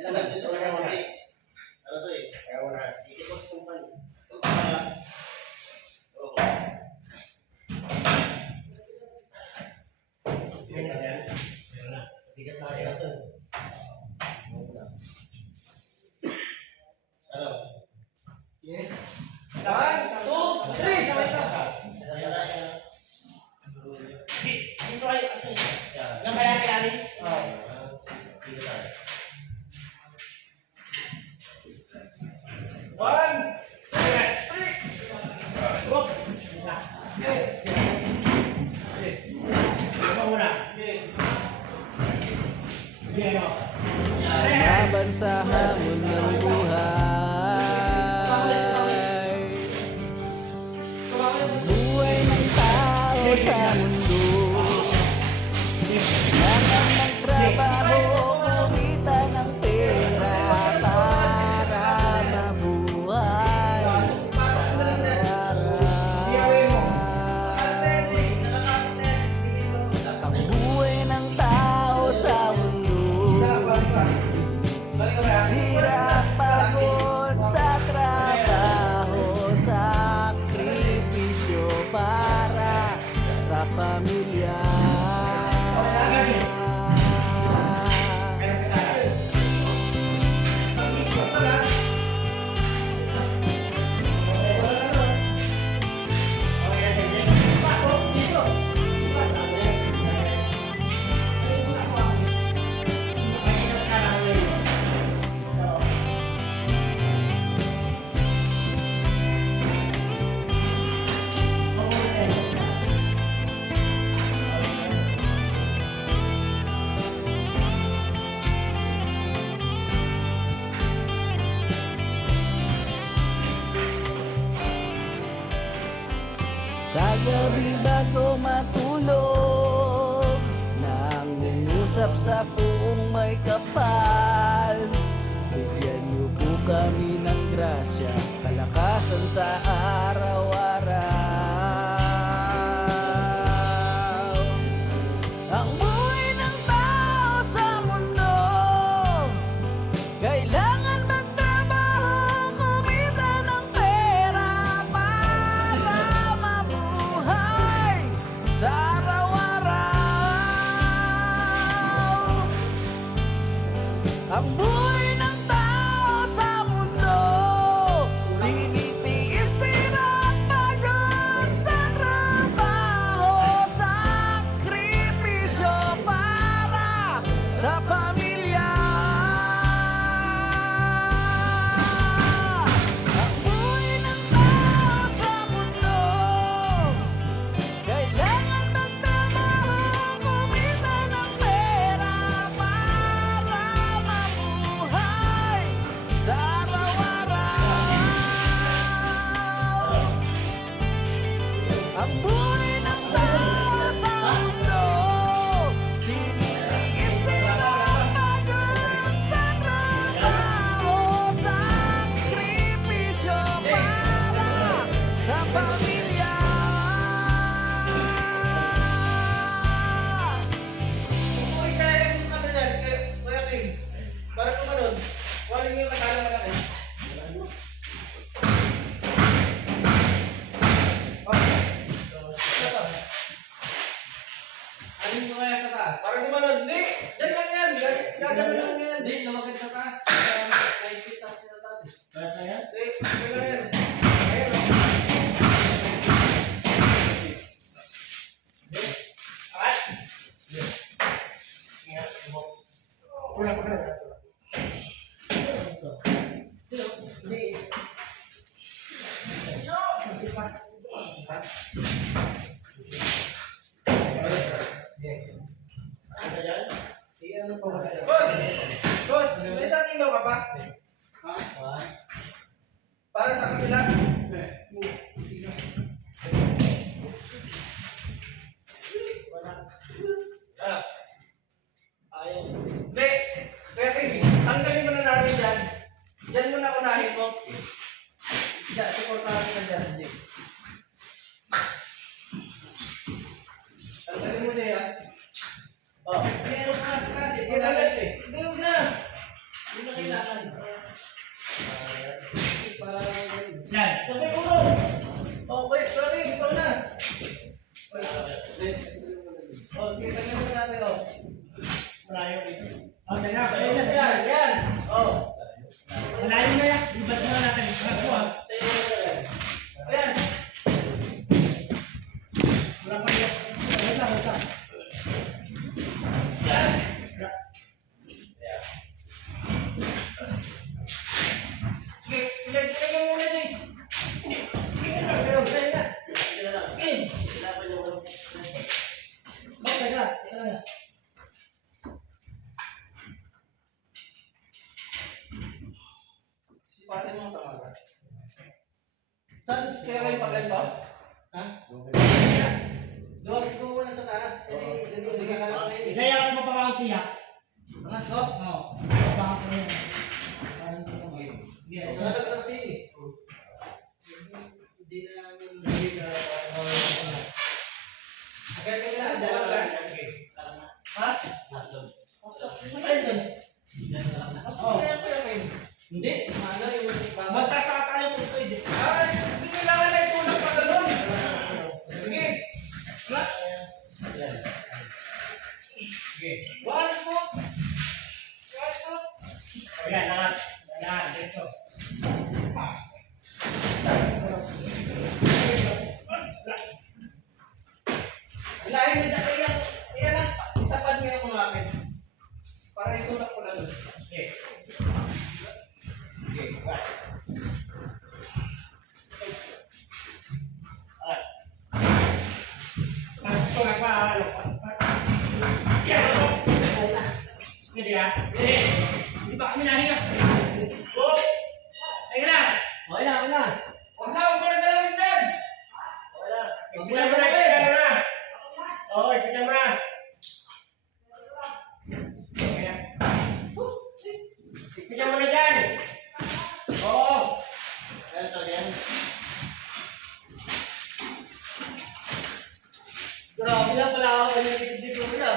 Kailangan dito sa una kasi, ano to eh, kaya wala, itikos kong pan. Bigat na kaya ito. Ano? Yeah. 1, 2, 3, sabay ka. Dito ay kasi. Nang kaya kaya dito tayo. 1, 2, 3. Go. Laban sa hamon ng buhay. Ang buhay ng tao sa mundo, kailangan magtrabaho, kumita ng pera para mabuhay sa araw-araw. Ang buhay ng tao sa mundo, sira, pagod sa trabaho, sakripisyo para sa pamilya. Sa gabi bago matulog, nangungusap sa puong may kapal. Bigyan niyo po kami ng grasya, kalakasan sa araw-araw. Ang buhay ng tao sa mundo, kailangan magtrabaho, kumita ng pera para mabuhay sa araw-araw. Ang buhay ng tao sa mundo, tinitiis, hirap, pagod sa trabaho, sakripisyo para sa pamilya. Ang buhay ng tao sa mundo, kailangan magtrabaho, kumita ng pera para mabuhay sa araw-araw. Ang buhay ng tao sa mundo, tinitiis, hirap, pagod sa trabaho, sakripisyo para sa pamilya. Uy, kaya yung ano dyan, Kuya King. Parang kung ano, waling yung kasama malaki. Alin mo kaya sa taas? Parang gumanon. Hindi! Diyan lang yan! Gagano lang yan! Hindi, lumagan sa taas. Kaya fit sa taas eh. Kaya na yan? Hindi, kaya na yan. Ayun o. Alright? Ingat, mo. Wala pa ka na. Hindi. Boss! Boss! May isang ilaw ka pa? Para sa kabila? Ayaw. Hindi! Kaya King, tanggalin mo na namin dyan. Dyan mo na unahin mo. Dyan, supportahan mo na dyan. Hindi. Tanggalin mo na yan. Oh, meron ka kasi. Hindi na. Hindi na. Hindi na Sipatin mo tama ka. Saan kaya kayo paganda? Ha? Doon ko muna sa taas kasi ganun sige ka lang na yun. Kaya ako pa ang tiyak. Angat ko? Oo. Parang ko yun. Parang ko ngayon. Yes, wala ka lang sili. Hindi na agad ka lang, dalawa ka. Ha? Ayun doon. Oh. Hindi, ano yung bago? Magtaas ka tayo kung pwede. Ay, hindi kailangan na itulang pa doon. Sige. Sige. One foot. One foot. Ayan, lahat. Lahat, dito. Ilahin mo dyan. Iyan lang. Isapad ngayon kumapit. Para itulak pa doon. Okay. Okay, bye. Ito nga pa. Yan, ano? Hindi ka? Hindi ba kami nahinga? Oh! Teka na! Okay na, okay na. Huwag mo na dalawin dyan. Ipinta mo na, ipinta mo na! Oo, ipinta mo na! Ipinta mo na dyan! Oo! Ayan, ito yan. Grabe lang pala ako ng dito na.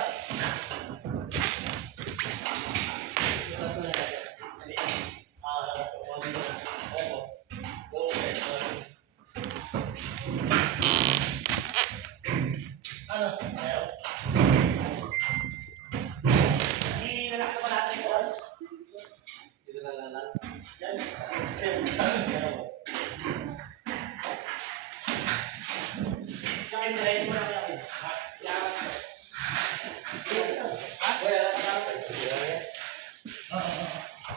Ano? Ilalak na ba natin ito? Dito na lang. Yan. Kaya mo na kaya.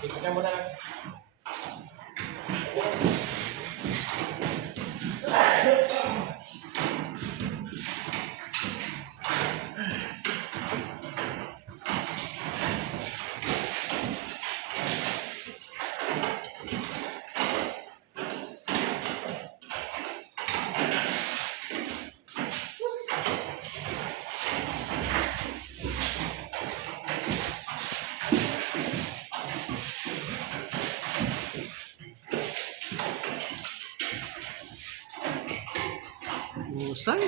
Ipinta mo na. Usay.